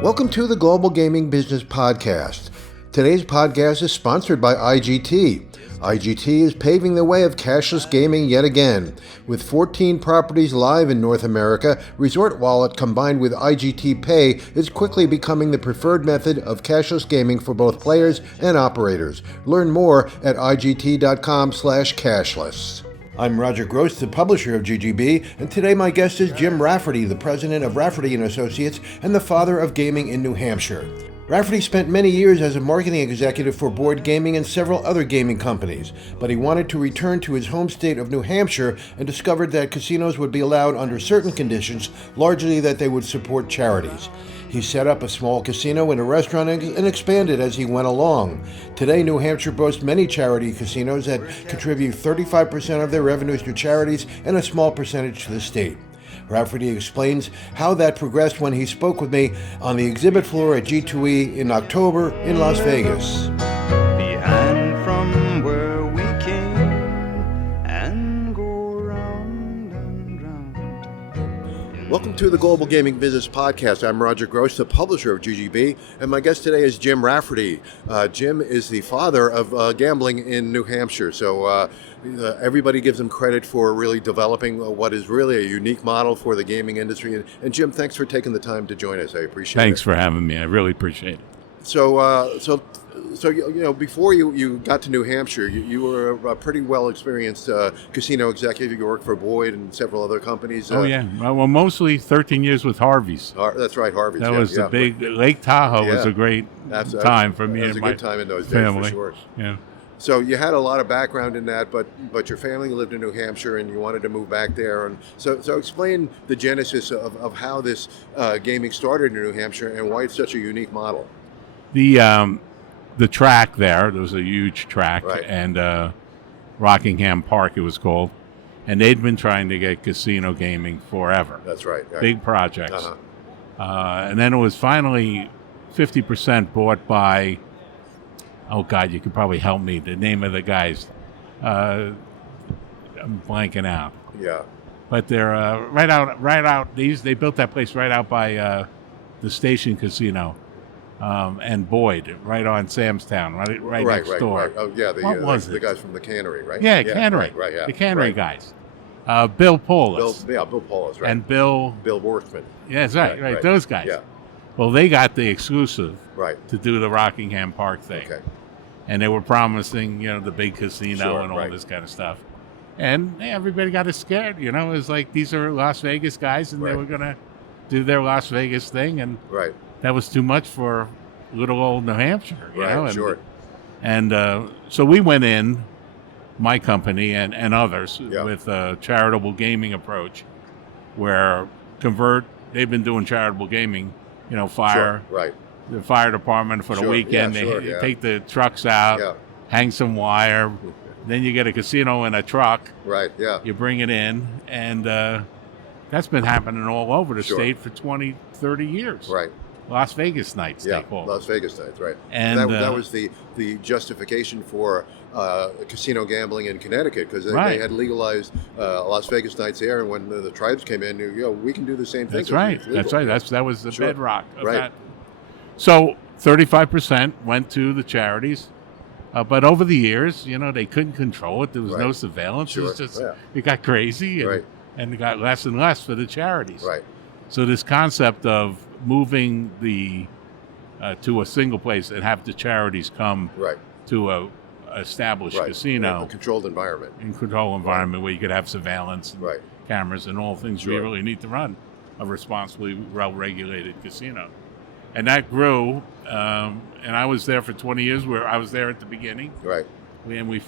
Welcome to the Global Gaming Business Podcast. Today's podcast is sponsored by IGT. IGT is paving the way of cashless gaming yet again. With 14 properties live in North America, Resort Wallet combined with IGT Pay is quickly becoming the preferred method of cashless gaming for both players and operators. Learn more at IGT.com/cashless. I'm Roger Gros, the publisher of GGB, and today my guest is Jim Rafferty, the president of Rafferty & Associates and the father of gaming in New Hampshire. Rafferty spent many years as a marketing executive for Boyd Gaming and several other gaming companies, but he wanted to return to his home state of New Hampshire and discovered that casinos would be allowed under certain conditions, largely that they would support charities. He set up a small casino and a restaurant and expanded as he went along. Today, New Hampshire boasts many charity casinos that contribute 35% of their revenues to charities and a small percentage to the state. Rafferty explains how that progressed when he spoke with me on the exhibit floor at G2E in October in Las Vegas. Behind from where we came and go round and round. Welcome to the Global Gaming Business Podcast. I'm Roger Gros, the publisher of GGB, and my guest today is Jim Rafferty. Jim is the father of gambling in New Hampshire, so everybody gives him credit for really developing what is really a unique model for the gaming industry. And Jim, thanks for taking the time to join us. I appreciate it. Thanks for having me. I really appreciate it. So you know, before you got to New Hampshire, you were a pretty well experienced casino executive. You worked for Boyd and several other companies. Yeah. Well, mostly 13 years with Harvey's. That's right, Harvey's. That was the big Lake Tahoe was a great time for me and my family. It was a good time in those days, for sure. Yeah. So you had a lot of background in that, but your family lived in New Hampshire and you wanted to move back there. And so explain the genesis of how this gaming started in New Hampshire and why it's such a unique model. The track there was a huge track, right. And Rockingham Park it was called, and they'd been trying to get casino gaming forever. That's right. Big projects. And then it was finally 50% bought by, oh God, you could probably help me, the name of the guys. I'm blanking out. Yeah. But they're right out. They built that place right out by the Station Casino. And Boyd, right on Samstown, right next door. Right. Oh, yeah, the guys from the Cannery, right? Yeah, Cannery. Right, yeah. The Cannery guys. Bill Paulos. Bill Paulos, right. And Bill Worthman. Yeah, that's right. Those guys. Yeah. Well, they got the exclusive to do the Rockingham Park thing. Okay. And they were promising, the big casino and all this kind of stuff. And everybody got scared, It was like, these are Las Vegas guys, and they were going to do their Las Vegas thing. And that was too much for little old New Hampshire, you know? And so we went in, my company and others, with a charitable gaming approach, where they've been doing charitable gaming, fire, the fire department for the weekend. They take the trucks out, hang some wire, then you get a casino in a truck. Right, yeah. You bring it in, and that's been happening all over the state for 20, 30 years. Right. Las Vegas nights, they call Las Vegas nights, right. And that was the justification for casino gambling in Connecticut, because they had legalized Las Vegas nights there, and when the tribes came in, we can do the same thing. That's right. That was the bedrock of that. So 35% went to the charities, but over the years, they couldn't control it. There was no surveillance. It was just it got crazy, and it got less and less for the charities. Right. So this concept of moving to a single place and have the charities come to a established casino, a controlled environment, where you could have surveillance, and cameras, and all things you really need to run a responsibly well-regulated casino. And that grew, and I was there for 20 years. Where I was there at the beginning, and we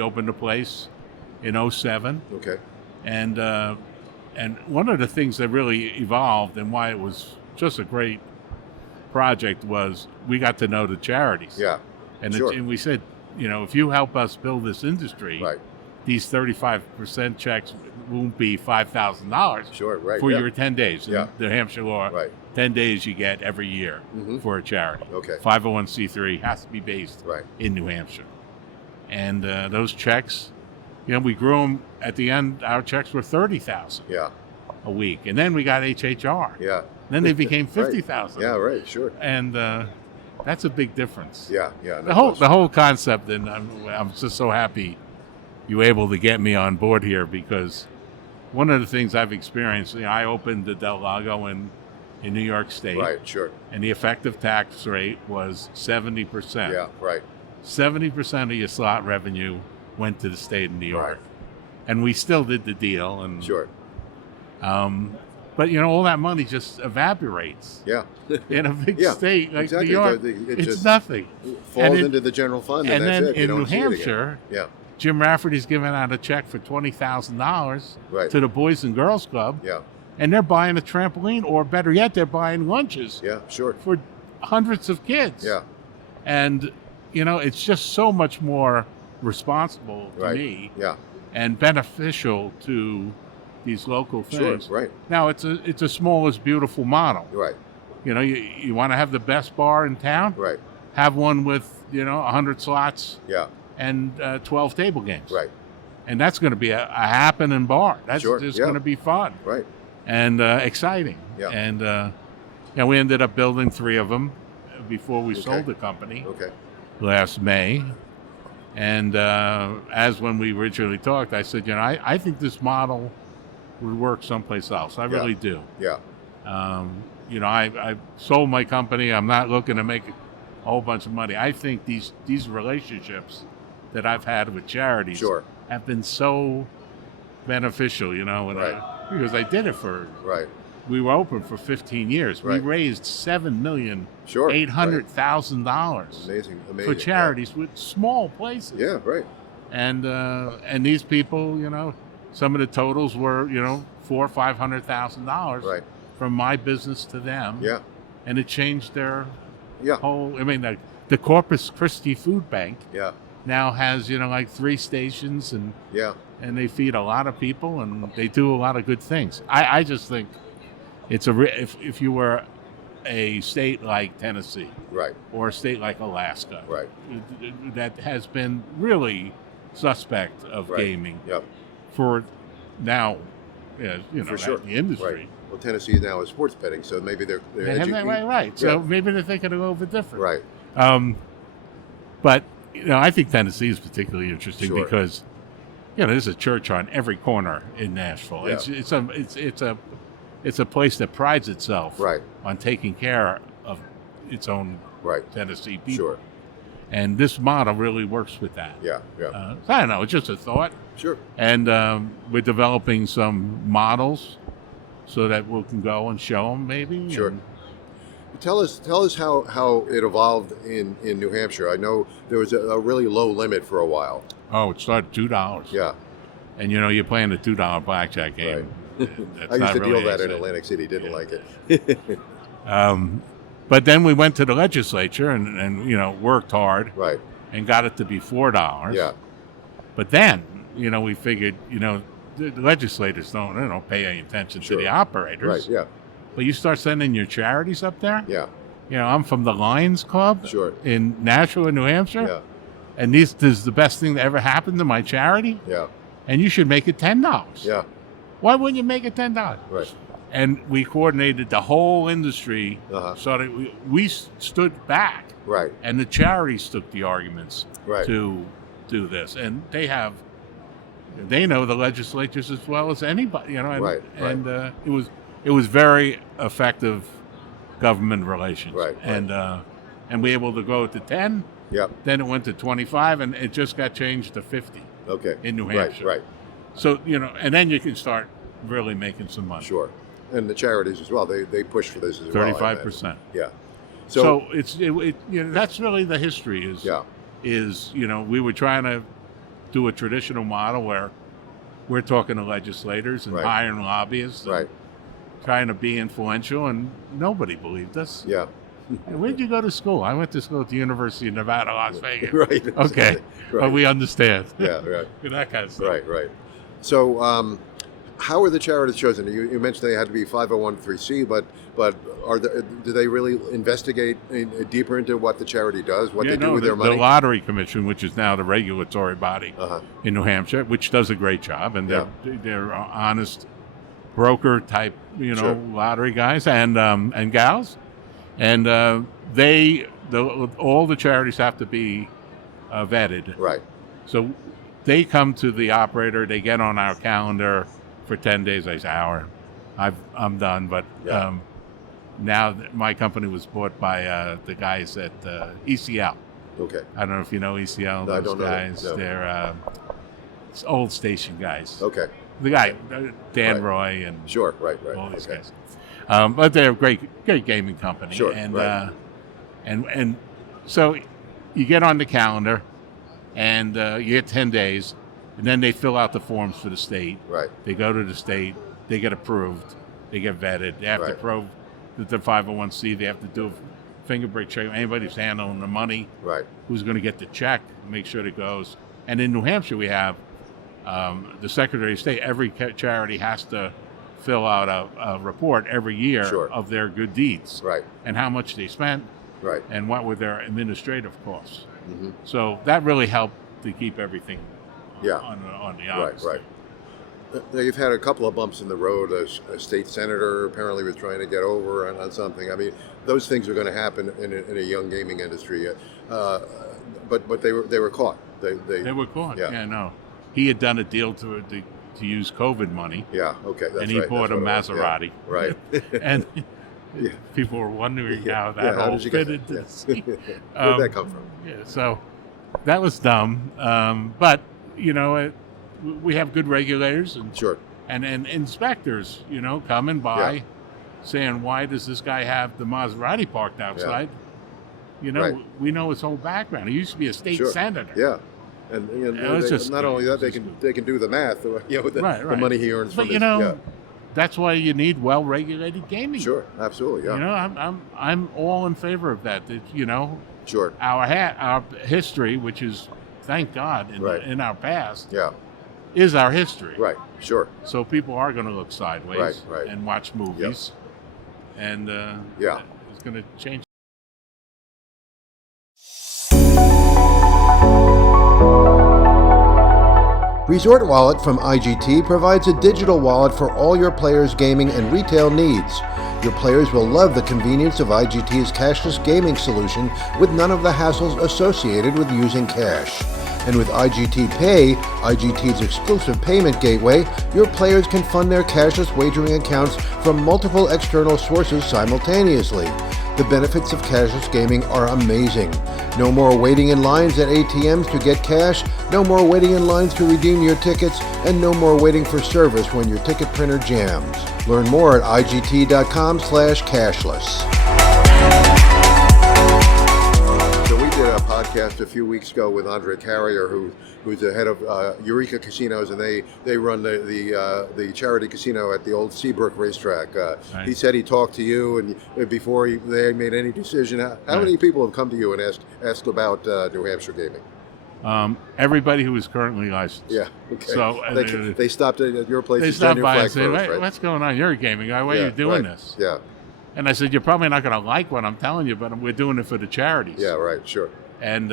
opened a place in 2007. Okay. And one of the things that really evolved and why it was just a great project was we got to know the charities. Yeah. And we said, if you help us build this industry, these 35% checks won't be $5,000 for your 10 days. In the Hampshire law, 10 days you get every year for a charity. Okay. 501c3 has to be based in New Hampshire. And those checks, we grew them. At the end, our checks were $30,000 a week. And then we got HHR. Yeah. Then they became 50,000. Yeah, right, sure. And that's a big difference. Yeah. The whole concept, and I'm just so happy you were able to get me on board here, because one of the things I've experienced, I opened the Del Lago in New York State. Right, sure. And the effective tax rate was 70%. Yeah, right. 70% of your slot revenue went to the state of New York. Right. And we still did the deal. And sure. But, all that money just evaporates. Yeah. In a big Yeah, state like exactly. New York, It it's just nothing. Falls into the general fund, and that's then it. You in don't New see it again. Hampshire, Yeah. Jim Rafferty's giving out a check for $20,000 Right. to the Boys and Girls Club. Yeah. And they're buying a trampoline, or better yet, they're buying lunches Yeah, sure. for hundreds of kids. Yeah. And, it's just so much more responsible to Right. me Yeah. and beneficial to these local Sure. things. Right. Now, it's a smallest beautiful model. Right. You want to have the best bar in town? Right. Have one with, 100 slots Yeah. and 12 table games. Right. And that's going to be a happening bar. That's Sure, just yeah. going to be fun Right. and exciting. Yeah. And we ended up building 3 of them before we Okay. sold the company Okay. last May. And as when we originally talked, I said, I think this model would work someplace else. I really do. Yeah. I sold my company. I'm not looking to make a whole bunch of money. I think these relationships that I've had with charities Sure. have been so beneficial, and Right. because I did it for. Right. We were open for 15 years. Right. We raised Sure. $7,800,000 Amazing. for charities with small places. Yeah. Right. And these people, some of the totals were, $400,000 or $500,000 Right. from my business to them. Yeah. And it changed their Yeah. whole. I mean, the Corpus Christi Food Bank Yeah. now has, like 3 stations, and Yeah. they feed a lot of people, and they do a lot of good things. I just think it's if you were a state like Tennessee Right. or a state like Alaska, Right. that has been really suspect of Right. gaming Yep. for now, For sure. the industry. Right. Well, Tennessee now is sports betting, so maybe they're They have that right. Yeah. So maybe they're thinking a little bit different. Right. But I think Tennessee is particularly interesting Sure. because there's a church on every corner in Nashville. Yeah. It's a place that prides itself Right. on taking care of its own Right. Tennessee people. Sure. And this model really works with that. Yeah. Yeah. So I don't know. It's just a thought. Sure. And we're developing some models so that we can go and show them maybe. Sure. And Tell us how it evolved in New Hampshire. I know there was a really low limit for a while. it started $2. Yeah. And you're playing a $2 blackjack game. Right. That's I used not to really deal that in easy. Atlantic City. Didn't like it. But then we went to the legislature and worked hard Right. and got it to be $4. Yeah. But then, we figured, the legislators don't pay any attention Sure. to the operators. Right. Yeah. But you start sending your charities up there. Yeah. I'm from the Lions Club Sure. in Nashville, New Hampshire. Yeah. And this is the best thing that ever happened to my charity. Yeah. And you should make it $10. Yeah. Why wouldn't you make it $10? Right. And we coordinated the whole industry Uh-huh. so that we stood back, Right. and the charities took the arguments Right. to do this. And they know the legislatures as well as anybody, and, Right, right. and it was very effective government relations. Right, right. And we were able to go to 10, Yep. then it went to 25, and it just got changed to 50 Okay. in New Hampshire. Right. So, and then you can start really making some money. Sure. And the charities as well. They push for this as well. I imagine. 35%. Yeah. So that's really the history Yeah. is we were trying to do a traditional model where we're talking to legislators and Right. hiring lobbyists, and Right. trying to be influential, and nobody believed us. Yeah. And where'd you go to school? I went to school at the University of Nevada, Las Vegas. Right. Okay, Right. but we understand. Yeah. Right. That kind of stuff. Right. So, how are the charities chosen? You mentioned they had to be 501(c), but do they really investigate deeper into what the charity does, what they do with their money? The Lottery Commission, which is now the regulatory body Uh-huh. in New Hampshire, which does a great job, and they're honest broker type, lottery guys and gals, and all the charities have to be vetted. Right. So they come to the operator. They get on our calendar for 10 days. I say, I'm done. But now my company was bought by the guys at ECL. Okay. I don't know if you know ECL. No, I Those don't know guys, them, no. They're old station guys. Okay. The guy, Dan Right. Roy, and Sure. Right. all these Okay. guys. But they're a great gaming company. Sure, And right. and so you get on the calendar, and you get 10 days, and then they fill out the forms for the state. Right. They go to the state. They get approved. They get vetted. They have to Right. prove that they're 501c. They have to do a fingerprint check. Anybody who's handling the money, Right. who's going to get the check, make sure it goes. And in New Hampshire, we have the Secretary of State. Every charity has to fill out a report every year Sure. of their good deeds Right. and how much they spent Right. and what were their administrative costs. Mm-hmm. So that really helped to keep everything Yeah. on the Right. honest. Right. Now, you've had a couple of bumps in the road. A state senator apparently was trying to get over on something. I mean, those things are going to happen in a young gaming industry. But they were caught. They were caught. Yeah. Yeah, no. He had done a deal to use COVID money, Yeah. Okay. That's and he right. bought a That's what it was. Maserati. Yeah. Right. And Yeah. people were wondering how Yeah, that how all did you get fitted. that? to Yeah. the Where'd that come from? Yeah, so that was dumb. But we have good regulators and Sure. and inspectors, coming by, Yeah. saying, "Why does this guy have the Maserati parked outside?" Right. We know his whole background. He used to be a state Sure. senator. Yeah. And it's just- not only that, it's just- they can do the math. With the Right. money he earns But from his. that's why you need well-regulated gaming. Sure. Absolutely. Yeah. I'm all in favor of that. Sure. Our history, which is, thank God, Right. in our past, Yeah. is our history. Right. Sure. So people are going to look sideways Right. and watch movies, and Yeah. it's going to change. Resort Wallet from IGT provides a digital wallet for all your players' gaming and retail needs. Your players will love the convenience of IGT's cashless gaming solution with none of the hassles associated with using cash. And with IGT Pay, IGT's exclusive payment gateway, your players can fund their cashless wagering accounts from multiple external sources simultaneously. The benefits of cashless gaming are amazing. No more waiting in lines at ATMs to get cash, no more waiting in lines to redeem your tickets, and no more waiting for service when your ticket printer jams. Learn more at IGT.com/cashless. So we did a podcast a few weeks ago with Andre Carrier, who's the head of Eureka Casinos, and they run the charity casino at the old Seabrook racetrack. Right. He said he talked to you and before they made any decision. How Right. many people have come to you and asked about New Hampshire gaming? Everybody who is currently licensed. Yeah. Okay. So they stopped at your place. they to stand stopped your by flag and said, first, right? "What's going on? You're a gaming guy. Why are you doing right. this?" Yeah. And I said, "You're probably not going to like what I'm telling you, but we're doing it for the charities. Yeah. Right. Sure. And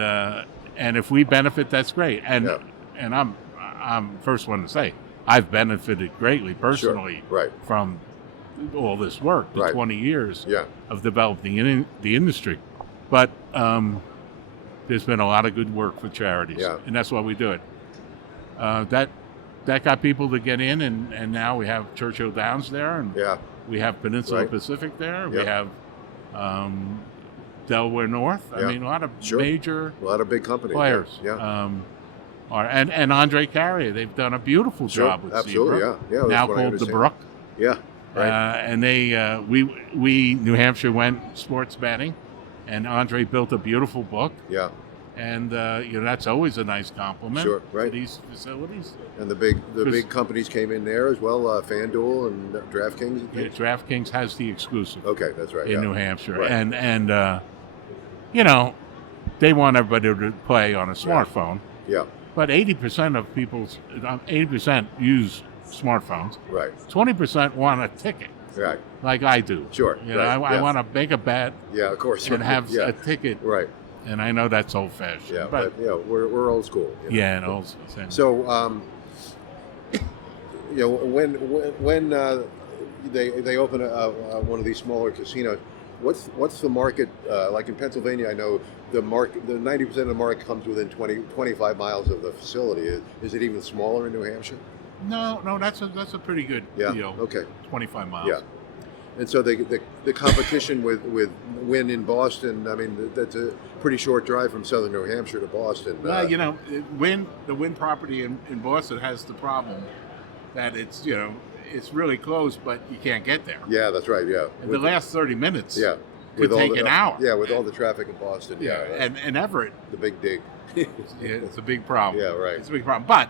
if we benefit, that's great. And Yeah. and I'm first one to say I've benefited greatly personally Right. from all this work, the Right. 20 years Yeah. of developing the industry. But there's been a lot of good work for charities, Yeah. and that's why we do it. That got people to get in, and now we have Churchill Downs there, and Yeah. we have Peninsula Right. Pacific there. We Yep. have Delaware North. Yeah. I mean, a lot of Sure. major A lot of big companies. players. Yeah. And Andre Carrier, they've done a beautiful Sure. job with Absolutely. Seabrook, Yeah. Yeah. now that's what I called the understand. Brook. Yeah. Right. And they we New Hampshire went sports betting, and Andre built a beautiful book, Yeah. and that's always a nice compliment Sure, right. to these facilities. And the big 'Cause- companies came in there as well. FanDuel and DraftKings. I Yeah, think? DraftKings has the exclusive Okay, that's right. in Yeah. New Hampshire, Right. and they want everybody to play on a smartphone. Yeah. But 80% use smartphones. Right. 20% want a ticket, Right. like I do. Sure. You know, Right. I Yeah. want to make a bet Yeah. Of course. and have yeah. a ticket, Right. and I know that's old-fashioned. Yeah. but But we're old school. you know. yeah, and also So when they open one of these smaller casinos, what's the market like in Pennsylvania? I know the 90% of the market comes within 25 miles of the facility. Is it even smaller in New Hampshire? No, that's a pretty good deal. Okay. 25 miles. Yeah. And so the competition with Wynn in Boston, I mean, that's a pretty short drive from southern New Hampshire to Boston. Well, the Wynn property in Boston has the problem that it's really close, but you can't get there. Yeah, that's right. Yeah. The last 30 minutes. Yeah. Could take an hour. Yeah, with all the traffic in Boston. Yeah. And Everett. The big dig. It's a big problem. Yeah, right. It's a big problem, but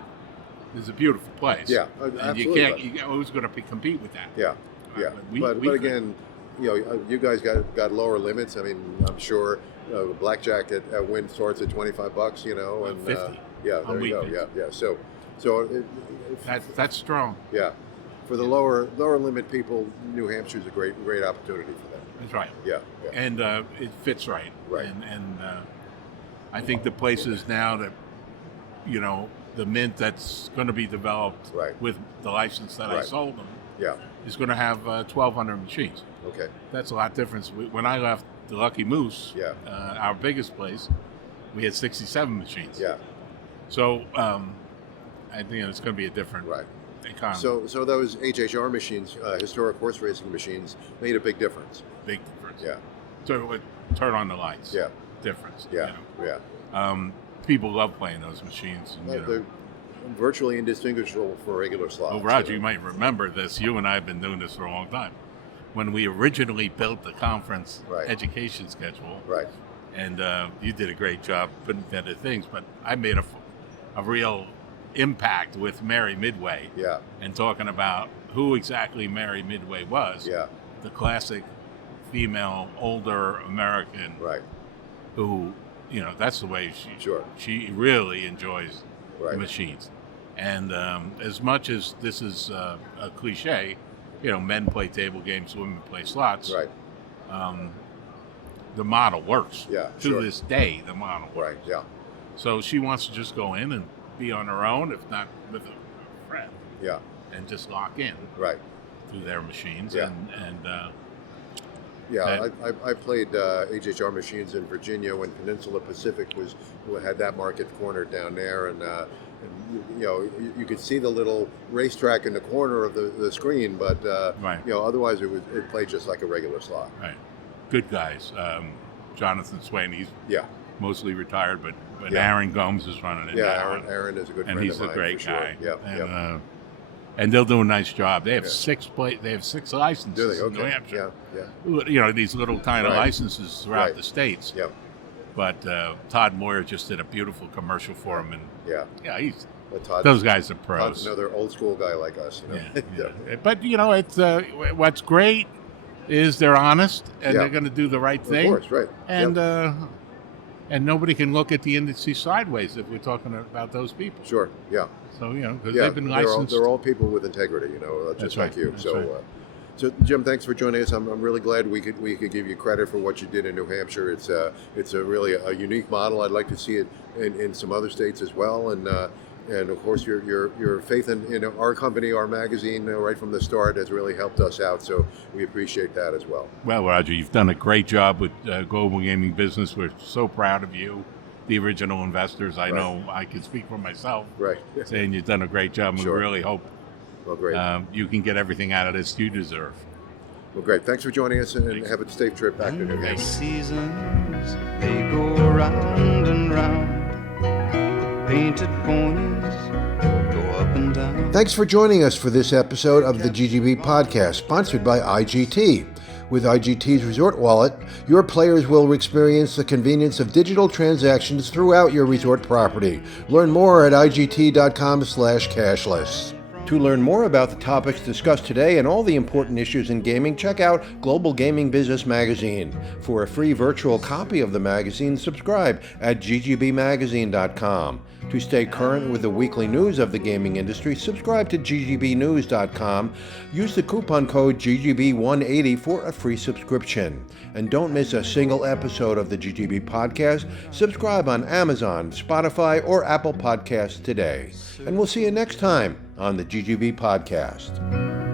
it's a beautiful place. Yeah, and absolutely. you always going to compete with that. Yeah. Yeah, but again, you guys got lower limits. I mean, I'm sure blackjack at Wynn starts at $25, and 50. Yeah, there you go. Yeah. So that's strong. Yeah, for the lower limit people, New Hampshire's a great opportunity for them. That's right. Yeah. And it fits right. Right. And I think the places now that the mint that's going to be developed with the license that I sold them. Yeah. Is going to have 1,200 machines. Okay. That's a lot different. When I left the Lucky Moose, our biggest place, we had 67 machines. Yeah. So I think it's going to be a different economy. So those HHR machines, historic horse racing machines, made a big difference. Big difference. Yeah. So it turn on the lights. Yeah. Difference. Yeah. Yeah. People love playing those machines. And, they're virtually indistinguishable from regular slots. Well, Roger, you might remember this. You and I have been doing this for a long time. When we originally built the conference education schedule, and you did a great job putting together things, but I made a real impact with Mary Midway. Yeah. And talking about who exactly Mary Midway was. Yeah. The classic female, older American. Right. Who, that's the way she really enjoys machines. And as much as this is a cliche, men play table games, women play slots. Right. The model works. Yeah. To this day, the model works. Right. Yeah. So she wants to just go in and be on her own, if not with a friend. Yeah. And just lock in. Right. To their machines. Yeah. I played HHR machines in Virginia when Peninsula Pacific had that market cornered down there, and you could see the little racetrack in the corner of the screen, but otherwise it played just like a regular slot. Right. Good guys. Jonathan Swain, he's mostly retired, but Aaron Gomes is running it. Yeah, Aaron is a good friend of mine. And he's a great guy. Sure. Yeah. And they'll do a nice job. They have six licenses in New Hampshire. Yeah. These little tiny licenses throughout the states. Yeah. But Todd Moyer just did a beautiful commercial for him, and he's those guys are pros. Todd's another old school guy like us. But it's what's great is they're honest and they're going to do the right thing. Of course, right. And nobody can look at the industry sideways if we're talking about those people. Sure. Yeah. So because they've been licensed. They're all people with integrity, just like you. So Jim, thanks for joining us. I'm really glad we could give you credit for what you did in New Hampshire. It's a really a unique model. I'd like to see it in some other states as well. And of course your faith in our company, our magazine, right from the start has really helped us out. So we appreciate that as well. Well, Roger, you've done a great job with Global Gaming Business. We're so proud of you. The original investors, I know I can speak for myself, saying you've done a great job, and we really hope you can get everything out of this you deserve. Well, great. Thanks for joining us, and have a safe trip back to New Hampshire. Seasons, they go round and round. Painted ponies go up and down. Thanks for joining us for this episode of the GGB Podcast, sponsored by IGT. With IGT's Resort Wallet, your players will experience the convenience of digital transactions throughout your resort property. Learn more at IGT.com/cashless. To learn more about the topics discussed today and all the important issues in gaming, check out Global Gaming Business Magazine. For a free virtual copy of the magazine, subscribe at ggbmagazine.com. To stay current with the weekly news of the gaming industry, subscribe to ggbnews.com. Use the coupon code GGB180 for a free subscription. And don't miss a single episode of the GGB Podcast. Subscribe on Amazon, Spotify, or Apple Podcasts today. And we'll see you next time on the GGB Podcast.